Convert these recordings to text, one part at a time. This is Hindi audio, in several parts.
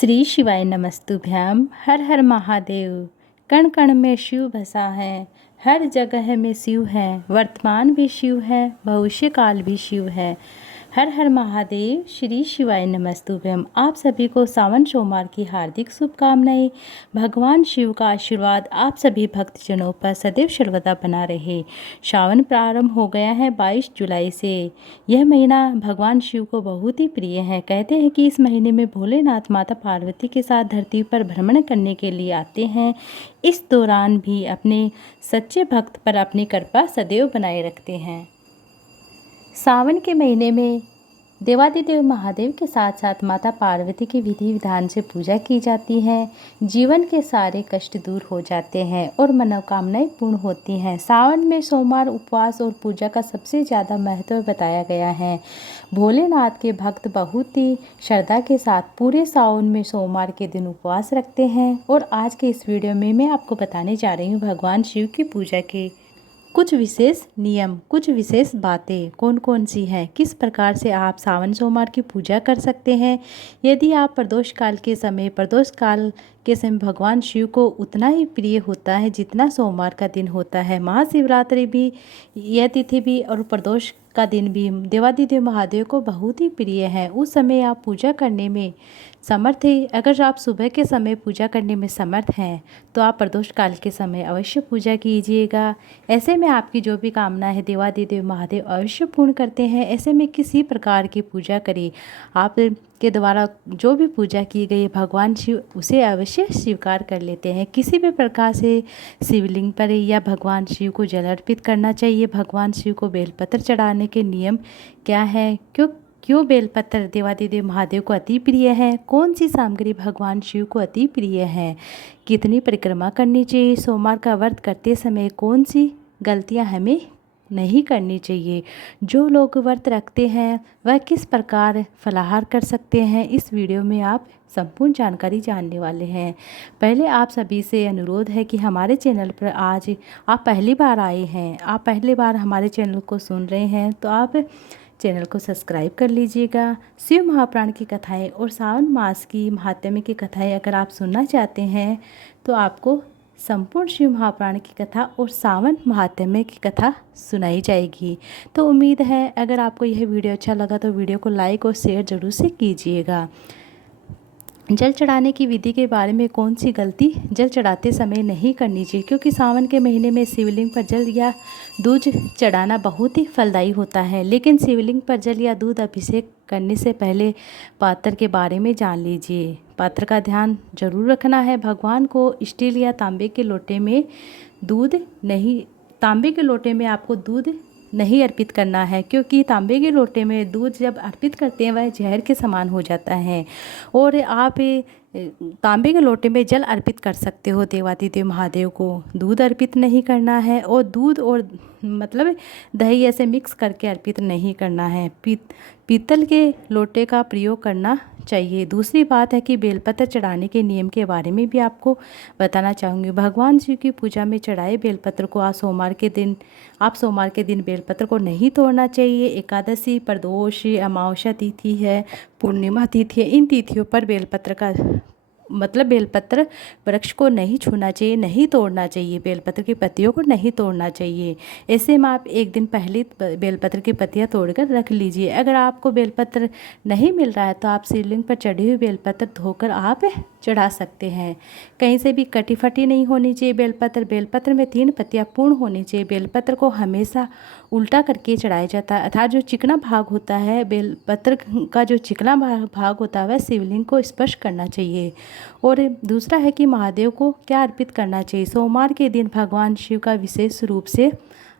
श्री शिवाय नमस्तुभ्याम। हर हर महादेव। कण कण में शिव बसा है, हर जगह में शिव है। वर्तमान भी शिव है, भविष्य काल भी शिव है। हर हर महादेव। श्री शिवाय नमस्तुभ्यम। आप सभी को सावन सोमवार की हार्दिक शुभकामनाएं। भगवान शिव का आशीर्वाद आप सभी भक्तजनों पर सदैव सर्वदा बना रहे। सावन प्रारंभ हो गया है 22 जुलाई से। यह महीना भगवान शिव को बहुत ही प्रिय है। कहते हैं कि इस महीने में भोलेनाथ माता पार्वती के साथ धरती पर भ्रमण करने के लिए आते हैं। इस दौरान भी अपने सच्चे भक्त पर अपनी कृपा सदैव बनाए रखते हैं। सावन के महीने में देवादिदेव महादेव के साथ साथ माता पार्वती की विधि विधान से पूजा की जाती है। जीवन के सारे कष्ट दूर हो जाते हैं और मनोकामनाएं पूर्ण होती हैं। सावन में सोमवार उपवास और पूजा का सबसे ज़्यादा महत्व बताया गया है। भोलेनाथ के भक्त बहुत ही श्रद्धा के साथ पूरे सावन में सोमवार के दिन उपवास रखते हैं। और आज के इस वीडियो में मैं आपको बताने जा रही हूँ भगवान शिव की पूजा के कुछ विशेष नियम, कुछ विशेष बातें कौन कौन सी हैं, किस प्रकार से आप सावन सोमवार की पूजा कर सकते हैं। यदि आप प्रदोष काल के समय भगवान शिव को उतना ही प्रिय होता है जितना सोमवार का दिन होता है। महाशिवरात्रि भी, यह तिथि भी और प्रदोष का दिन भी देवादिदेव महादेव को बहुत ही प्रिय है। उस समय आप पूजा करने में समर्थ है। अगर आप सुबह के समय पूजा करने में समर्थ हैं तो आप प्रदोष काल के समय अवश्य पूजा कीजिएगा। ऐसे में आपकी जो भी कामना है देवादिदेव महादेव अवश्य पूर्ण करते हैं। ऐसे में किसी प्रकार की पूजा करें, आप के द्वारा जो भी पूजा की गई भगवान शिव उसे अवश्य स्वीकार कर लेते हैं। किसी भी प्रकार से शिवलिंग पर या भगवान शिव को जल अर्पित करना चाहिए। भगवान शिव को बेलपत्र चढ़ाने के नियम क्या है, क्यों बेलपत्र देवादिदेव महादेव को अति प्रिय है, कौन सी सामग्री भगवान शिव को अति प्रिय है, कितनी परिक्रमा करनी चाहिए, सोमवार का व्रत करते समय कौन सी गलतियां हमें नहीं करनी चाहिए, जो लोग व्रत रखते हैं वह किस प्रकार फलाहार कर सकते हैं, इस वीडियो में आप संपूर्ण जानकारी जानने वाले हैं। पहले आप सभी से अनुरोध है कि हमारे चैनल पर आज आप पहली बार आए हैं, आप पहली बार हमारे चैनल को सुन रहे हैं तो आप चैनल को सब्सक्राइब कर लीजिएगा। शिव महापुराण की कथाएं और सावन मास की महात्म्य की कथाएं अगर आप सुनना चाहते हैं तो आपको संपूर्ण शिव महापुराण की कथा और सावन महात्म्य की कथा सुनाई जाएगी। तो उम्मीद है अगर आपको यह वीडियो अच्छा लगा तो वीडियो को लाइक और शेयर ज़रूर से कीजिएगा। जल चढ़ाने की विधि के बारे में कौन सी गलती जल चढ़ाते समय नहीं करनी चाहिए, क्योंकि सावन के महीने में शिवलिंग पर जल या दूध चढ़ाना बहुत ही फलदायी होता है। लेकिन शिवलिंग पर जल या दूध अभिषेक करने से पहले पात्र के बारे में जान लीजिए। पात्र का ध्यान जरूर रखना है। भगवान को स्टील या तांबे के लोटे में आपको दूध नहीं अर्पित करना है, क्योंकि तांबे के लोटे में दूध जब अर्पित करते हैं वह जहर के समान हो जाता है। और आप तांबे के लोटे में जल अर्पित कर सकते हो, देवादिदेव महादेव को दूध अर्पित नहीं करना है। और दूध और दही ऐसे मिक्स करके अर्पित नहीं करना है। पीतल के लोटे का प्रयोग करना चाहिए। दूसरी बात है कि बेलपत्र चढ़ाने के नियम के बारे में भी आपको बताना चाहूँगी। भगवान शिव की पूजा में चढ़ाए बेलपत्र को आप सोमवार के दिन बेलपत्र को नहीं तोड़ना चाहिए। एकादशी, प्रदोष, अमावस्या तिथि है, पूर्णिमा तिथि है, इन तिथियों पर बेलपत्र वृक्ष को नहीं छूना चाहिए, नहीं तोड़ना चाहिए। बेलपत्र की पत्तियों को नहीं तोड़ना चाहिए। ऐसे में आप एक दिन पहले बेलपत्र की पत्तियां तोड़कर रख लीजिए। अगर आपको बेलपत्र नहीं मिल रहा है तो आप शिवलिंग पर चढ़ी हुई बेलपत्र धोकर आप चढ़ा सकते हैं। कहीं से भी कटी फटी नहीं होनी चाहिए बेलपत्र में 3 पत्तियां पूर्ण होनी चाहिए। बेलपत्र को हमेशा उल्टा करके चढ़ाया जाता है, अर्थात जो चिकना भाग होता है बेलपत्र का, जो चिकना भाग होता है वह शिवलिंग को स्पर्श करना चाहिए। और दूसरा है कि महादेव को क्या अर्पित करना चाहिए। सोमवार के दिन भगवान शिव का विशेष रूप से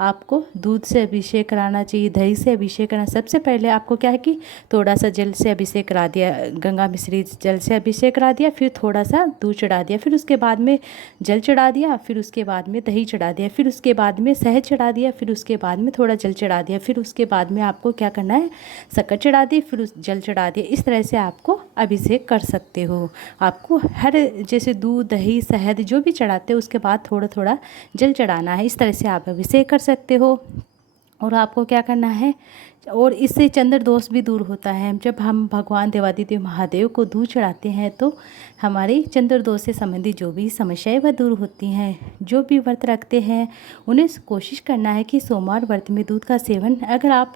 आपको दूध से अभिषेक कराना चाहिए, दही से अभिषेक करना। सबसे पहले आपको क्या है कि थोड़ा सा जल से अभिषेक करा दिया, गंगा मिश्रित जल से अभिषेक करा दिया, फिर थोड़ा सा दूध चढ़ा दिया, फिर उसके बाद में जल चढ़ा दिया, फिर उसके बाद में दही चढ़ा दिया, फिर उसके बाद में शहद चढ़ा दिया, फिर उसके बाद में थोड़ा जल चढ़ा दिया, फिर उसके बाद में आपको क्या करना है, शक्कर चढ़ा दी, फिर उस जल चढ़ा दिया। इस तरह से आपको अभिषेक कर सकते हो। आपको हर जैसे दूध, दही, शहद जो भी चढ़ाते हो उसके बाद थोड़ा थोड़ा जल चढ़ाना है। इस तरह से आप अभिषेक कर सकते हो। और आपको क्या करना है, और इससे चंद्र दोष भी दूर होता है। जब हम भगवान देवादिदेव महादेव को दूध चढ़ाते हैं तो हमारी चंद्र दोष से संबंधित जो भी समस्याएं वह दूर होती हैं। जो भी व्रत रखते हैं उन्हें कोशिश करना है कि सोमवार व्रत में दूध का सेवन, अगर आप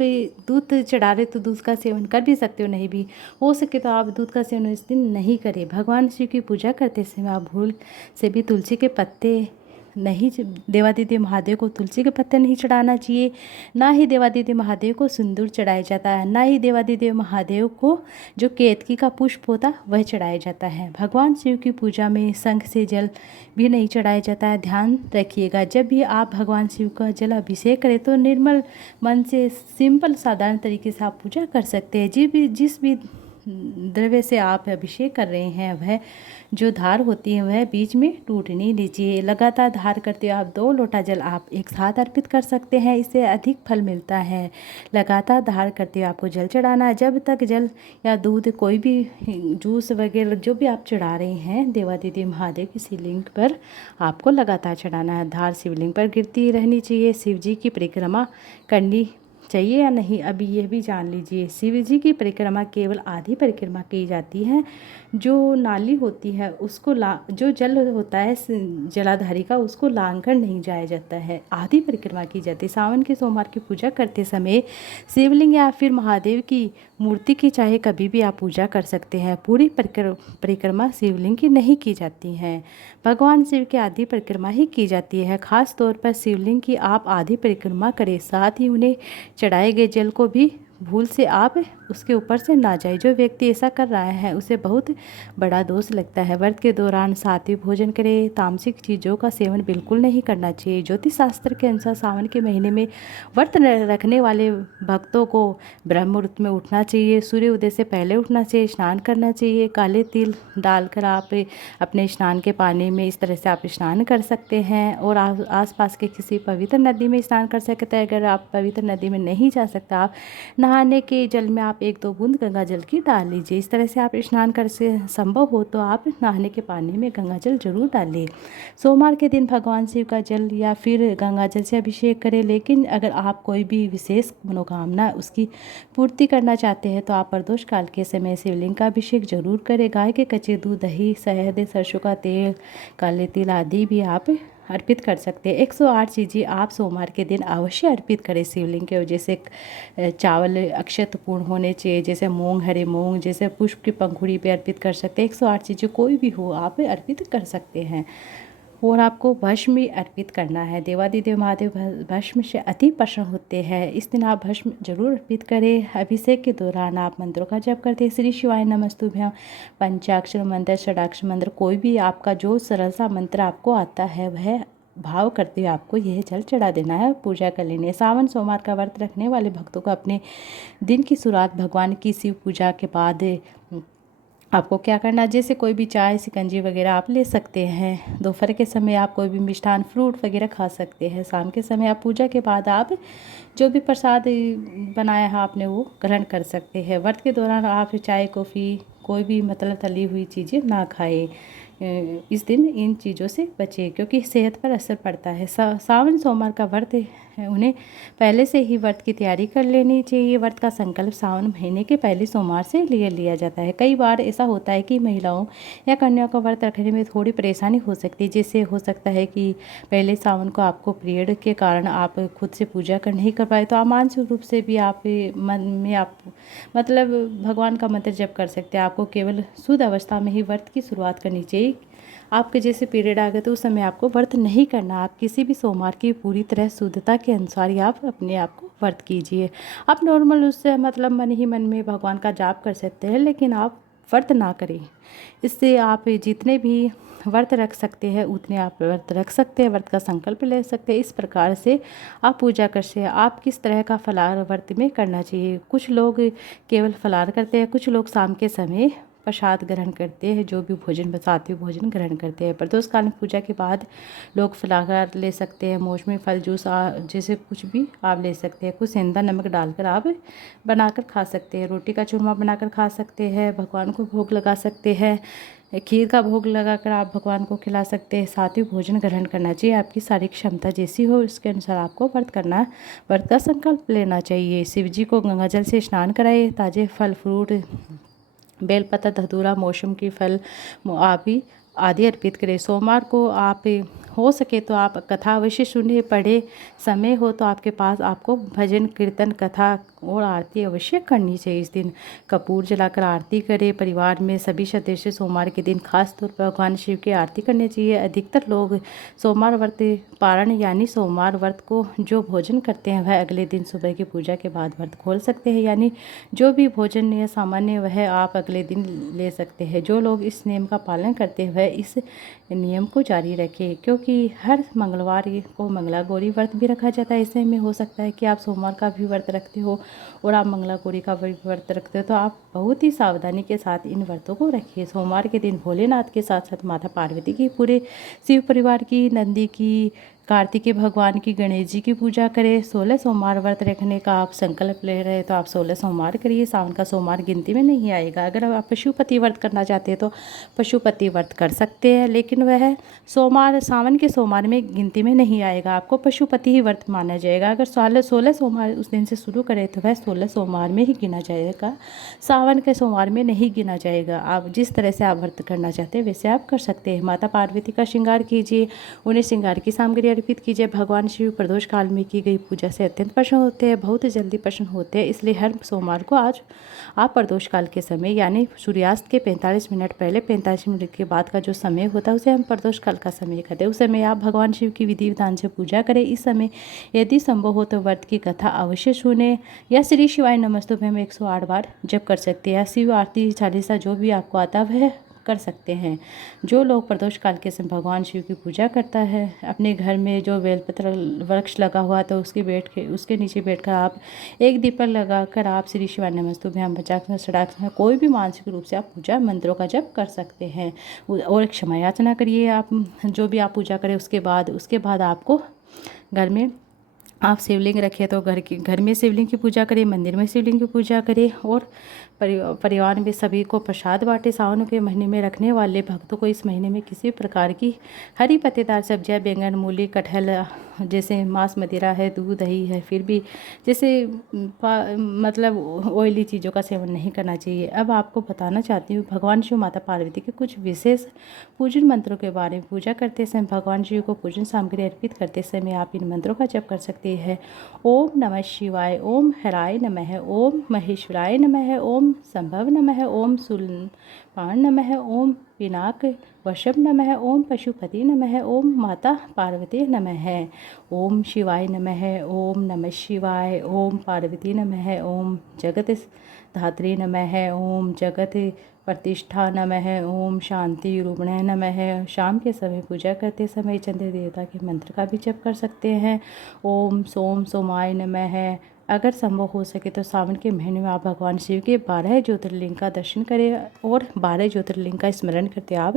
दूध चढ़ा रहे तो दूध का सेवन कर भी सकते हो, नहीं भी हो सके तो आप दूध का सेवन इस दिन नहीं करें। भगवान शिव की पूजा करते समय आप भूल से भी तुलसी के पत्ते नहीं, देवादिदेव महादेव को तुलसी के पत्ते नहीं चढ़ाना चाहिए, ना ही देवादिदेव महादेव को सिंदूर चढ़ाया जाता है, ना ही देवादिदेव महादेव को जो केतकी का पुष्प होता वह चढ़ाया जाता है। भगवान शिव की पूजा में शंख से जल भी नहीं चढ़ाया जाता है। ध्यान रखिएगा, जब भी आप भगवान शिव का जल अभिषेक करें तो निर्मल मन से सिंपल साधारण तरीके से आप पूजा कर सकते हैं। जिस भी द्रव्य से आप अभिषेक कर रहे हैं वह जो धार होती है वह बीच में टूट नहीं दीजिए। लगातार धार करते हुए आप 2 लोटा जल आप एक साथ अर्पित कर सकते हैं, इससे अधिक फल मिलता है। लगातार धार करते हुए आपको जल चढ़ाना है। जब तक जल या दूध कोई भी जूस वगैरह जो भी आप चढ़ा रहे हैं देवादिदेव महादेव की शिवलिंग पर आपको लगातार चढ़ाना है। धार शिवलिंग पर गिरती रहनी चाहिए। शिव जी की परिक्रमा करनी चाहिए या नहीं, अभी यह भी जान लीजिए। शिव जी की परिक्रमा केवल आधी परिक्रमा की जाती है। जो नाली होती है उसको जो जल होता है जलाधारी का उसको लांघकर नहीं जाया जाता है, आधी परिक्रमा की जाती है। सावन के सोमवार की पूजा करते समय शिवलिंग या फिर महादेव की मूर्ति की चाहे कभी भी आप पूजा कर सकते हैं। पूरी परिक्रमा शिवलिंग की नहीं की जाती है, भगवान शिव की आधी परिक्रमा ही की जाती है। खास तौर पर शिवलिंग की आप आधी परिक्रमा करें, साथ ही उन्हें चढ़ाए गए जल को भी भूल से आप उसके ऊपर से ना जाए। जो व्यक्ति ऐसा कर रहा है उसे बहुत बड़ा दोष लगता है। व्रत के दौरान सात्विक भोजन करें, तामसिक चीज़ों का सेवन बिल्कुल नहीं करना चाहिए। ज्योतिष शास्त्र के अनुसार सावन के महीने में व्रत रखने वाले भक्तों को ब्रह्म मुहूर्त में उठना चाहिए, सूर्य उदय से पहले उठना चाहिए, स्नान करना चाहिए। काले तिल डालकर आप अपने स्नान के पानी में इस तरह से आप स्नान कर सकते हैं और आसपास के किसी पवित्र नदी में स्नान कर सकते हैं। अगर आप पवित्र नदी में नहीं जा सकते, आप नहाने के जल में आप 1-2 बूंद गंगा जल की डाल लीजिए। इस तरह से आप स्नान कर से संभव हो तो आप नहाने के पानी में गंगा जल जरूर डालें। सोमवार के दिन भगवान शिव का जल या फिर गंगा जल से अभिषेक करें। लेकिन अगर आप कोई भी विशेष मनोकामना उसकी पूर्ति करना चाहते हैं तो आप प्रदोष काल के समय शिवलिंग का अभिषेक जरूर करें। गाय के कच्चे दूध, दही, शहद, सरसों का तेल, काले तिल आदि भी आप अर्पित कर सकते हैं। 108 चीज़ें आप सोमवार के दिन अवश्य अर्पित करें शिवलिंग के। जैसे चावल अक्षत पूर्ण होने चाहिए, जैसे मूंग, हरे मूंग, जैसे पुष्प की पंखुड़ी पे अर्पित कर सकते हैं। 108 चीज़ें कोई भी हो आप अर्पित कर सकते हैं। और आपको भस्म भी अर्पित करना है। देवादिदेव महादेव भस्म से अति प्रसन्न होते हैं। इस दिन आप भस्म जरूर अर्पित करें। अभिषेक के दौरान आप मंत्रों का जप करते हैं। श्री शिवाय नमस्तुभ्यं, पंचाक्षर मंत्र, षडाक्षर मंत्र, कोई भी आपका जो सरल सा मंत्र आपको आता है वह भाव करते हुए आपको यह जल चढ़ा देना है, पूजा कर लेनी है। सावन सोमवार का व्रत रखने वाले भक्तों को अपने दिन की शुरुआत भगवान की शिव पूजा के बाद आपको क्या करना है, जैसे कोई भी चाय, शिकंजी वगैरह आप ले सकते हैं। दोपहर के समय आप कोई भी मिष्ठान, फ्रूट वगैरह खा सकते हैं। शाम के समय आप पूजा के बाद आप जो भी प्रसाद बनाया है आपने वो ग्रहण कर सकते हैं। व्रत के दौरान आप चाय, कॉफ़ी, कोई भी मतलब तली हुई चीज़ें ना खाएं। इस दिन इन चीज़ों से बचें क्योंकि सेहत पर असर पड़ता है। सावन सोमवार का व्रत है, उन्हें पहले से ही व्रत की तैयारी कर लेनी चाहिए। व्रत का संकल्प सावन महीने के पहले सोमवार से लिया जाता है। कई बार ऐसा होता है कि महिलाओं या कन्याओं का व्रत रखने में थोड़ी परेशानी हो सकती है, जिससे हो सकता है कि पहले सावन को आपको पीरियड के कारण आप खुद से पूजा कर नहीं कर पाए, तो आप मानसिक रूप से भी आप मन में आप मतलब भगवान का मंत्र जप कर सकते हैं। आपको केवल शुद्ध अवस्था में ही व्रत की शुरुआत करनी चाहिए। आपके जैसे पीरियड आ गए तो उस समय आपको व्रत नहीं करना। आप किसी भी सोमवार की पूरी तरह शुद्धता के अनुसार ही आप अपने आप को व्रत कीजिए। आप नॉर्मल उससे मतलब मन ही मन में भगवान का जाप कर सकते हैं, लेकिन आप व्रत ना करें। इससे आप जितने भी व्रत रख सकते हैं उतने आप व्रत रख सकते हैं, व्रत का संकल्प ले सकते हैं। इस प्रकार से आप पूजा कर सकते हैं। आप किस तरह का फलाहार व्रत में करना चाहिए। कुछ लोग केवल फलाहार करते हैं, कुछ लोग शाम के समय प्रसाद ग्रहण करते हैं, जो भी भोजन बताते हुए भोजन ग्रहण करते हैं। प्रदोष काल में पूजा के बाद लोग फलाहार ले सकते हैं। मौसमी फल, जूस जैसे कुछ भी आप ले सकते हैं। कुछ सेंधा नमक डालकर आप बनाकर खा सकते हैं। रोटी का चूरमा बनाकर खा सकते हैं, भगवान को भोग लगा सकते हैं। खीर का भोग लगाकर आप भगवान को खिला सकते हैं। सात्विक भोजन ग्रहण करना चाहिए। आपकी शारीरिक क्षमता जैसी हो उसके अनुसार आपको व्रत का संकल्प लेना चाहिए। शिव जी को गंगाजल से स्नान कराइए। ताज़े फल फ्रूट, बेलपत्र, धतूरा, मौसम की फल आदि अर्पित करें। सोमवार को आप हो सके तो आप कथा अवश्य सुनिए, पढ़े। समय हो तो आपके पास आपको भजन कीर्तन कथा और आरती अवश्य करनी चाहिए। इस दिन कपूर जलाकर आरती करें। परिवार में सभी सदस्य सोमवार के दिन खास तौर पर भगवान शिव की आरती करनी चाहिए। अधिकतर लोग सोमवार व्रत पारण यानी सोमवार व्रत को जो भोजन करते हैं वह अगले दिन सुबह की पूजा के बाद व्रत खोल सकते हैं। यानी जो भी भोजन या सामान्य वह आप अगले दिन ले सकते हैं। जो लोग इस नियम का पालन करते हैं वह इस नियम को जारी रखें, क्योंकि हर मंगलवार को मंगला गौरी व्रत भी रखा जाता है। ऐसे में हो सकता है कि आप सोमवार का भी व्रत रखते हो और आप मंगला गौरी का भी व्रत रखते हो, तो आप बहुत ही सावधानी के साथ इन व्रतों को रखिए। सोमवार के दिन भोलेनाथ के साथ साथ माता पार्वती की, पूरे शिव परिवार की, नंदी की, कार्तिकेय भगवान की, गणेश जी की पूजा करें। 16 सोमवार व्रत रखने का आप संकल्प ले रहे हैं तो आप 16 सोमवार करिए। सावन का सोमवार गिनती में नहीं आएगा। अगर आप पशुपति व्रत करना चाहते हैं तो पशुपति व्रत कर सकते हैं, लेकिन वह सोमवार सावन के सोमवार में गिनती में नहीं आएगा। आपको पशुपति ही व्रत माना जाएगा। अगर 16 सोमवार उस दिन से शुरू करें तो वह 16 सोमवार में ही गिना जाएगा, सावन के सोमवार में नहीं गिना जाएगा। आप जिस तरह से आप व्रत करना चाहते हैं वैसे आप कर सकते हैं। माता पार्वती का श्रृंगार कीजिए, उन्हें श्रृंगार की सामग्री अर्पित कीजिए। भगवान शिव प्रदोष काल में की गई पूजा से अत्यंत प्रसन्न होते हैं, बहुत जल्दी प्रसन्न होते हैं। इसलिए हर सोमवार को आज आप प्रदोष काल के समय यानी सूर्यास्त के 45 मिनट पहले 45 मिनट के बाद का जो समय होता है उसे हम प्रदोष काल का समय कहते हैं। उस समय आप भगवान शिव की विधि विधान से पूजा करें। इस समय यदि संभव हो तो व्रत की कथा अवश्य सुने या श्री शिवाय नमस्तुभ्यं हम 108 बार जप कर सकते हैं, या शिव आरती चालीसा जो भी आपको आता है वह कर सकते हैं। जो लोग प्रदोष काल के समय भगवान शिव की पूजा करता है, अपने घर में जो बेलपत्र वृक्ष लगा हुआ तो उसके नीचे बैठकर आप एक दीपक लगाकर आप श्री शिवाय नमस्तुभ्यं पंचाक्षर षडाक्षर कोई भी मानसिक रूप से आप पूजा मंत्रों का जप कर सकते हैं। और क्षमा याचना करिए। आप जो भी आप पूजा करें उसके बाद आपको घर में आप शिवलिंग रखें तो घर में शिवलिंग की पूजा करें, मंदिर में शिवलिंग की पूजा करें और परिवार में सभी को प्रसाद बांटे। सावन के महीने में रखने वाले भक्तों को इस महीने में किसी प्रकार की हरी पत्तेदार सब्जियां, बैंगन, मूली, कटहल जैसे मांस मदिरा है, दूध दही है, फिर भी जैसे मतलब ऑयली चीज़ों का सेवन नहीं करना चाहिए। अब आपको बताना चाहती हूँ भगवान शिव माता पार्वती के कुछ विशेष पूजन मंत्रों के बारे में। पूजा करते समय भगवान शिव को पूजन सामग्री अर्पित करते समय आप इन मंत्रों का जप कर सकते हैं। ओम नमः शिवाय, ओम हराय नमः, ओम महेश्वराय नमः, ओम संभव नमः, ओम शूलपाण नमः, ओम पिनाक वशभ नमः, ओम पशुपति नमः, ओम माता पार्वती नमः, ओम शिवाय नमः, ओम नमः शिवाय, ओम पार्वती नमः, ओम जगत धात्री नमः, ओम जगत प्रतिष्ठा नमः, ओम शांति रूपणे नमः। शाम के समय पूजा करते समय चंद्र देवता के मंत्र का भी जप कर सकते हैं। ओम सोम सोमाय नमः। अगर संभव हो सके तो सावन के महीने में आप भगवान शिव के 12 ज्योतिर्लिंग का दर्शन करें और 12 ज्योतिर्लिंग का स्मरण करते आप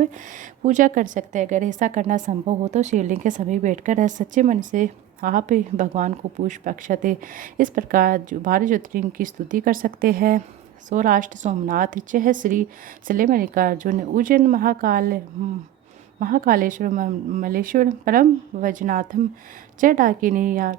पूजा कर सकते हैं। अगर ऐसा करना संभव हो तो शिवलिंग के समीप बैठकर सच्चे मन से आप भगवान को पुष्प अक्षते इस प्रकार 12 ज्योतिर्लिंग की स्तुति कर सकते हैं। सौराष्ट्र सोमनाथ चह श्री शिले मल्लिकार्जुन उज्जैन महाकालेश्वर मलेश्वर परम वजनाथम च डाकिनी या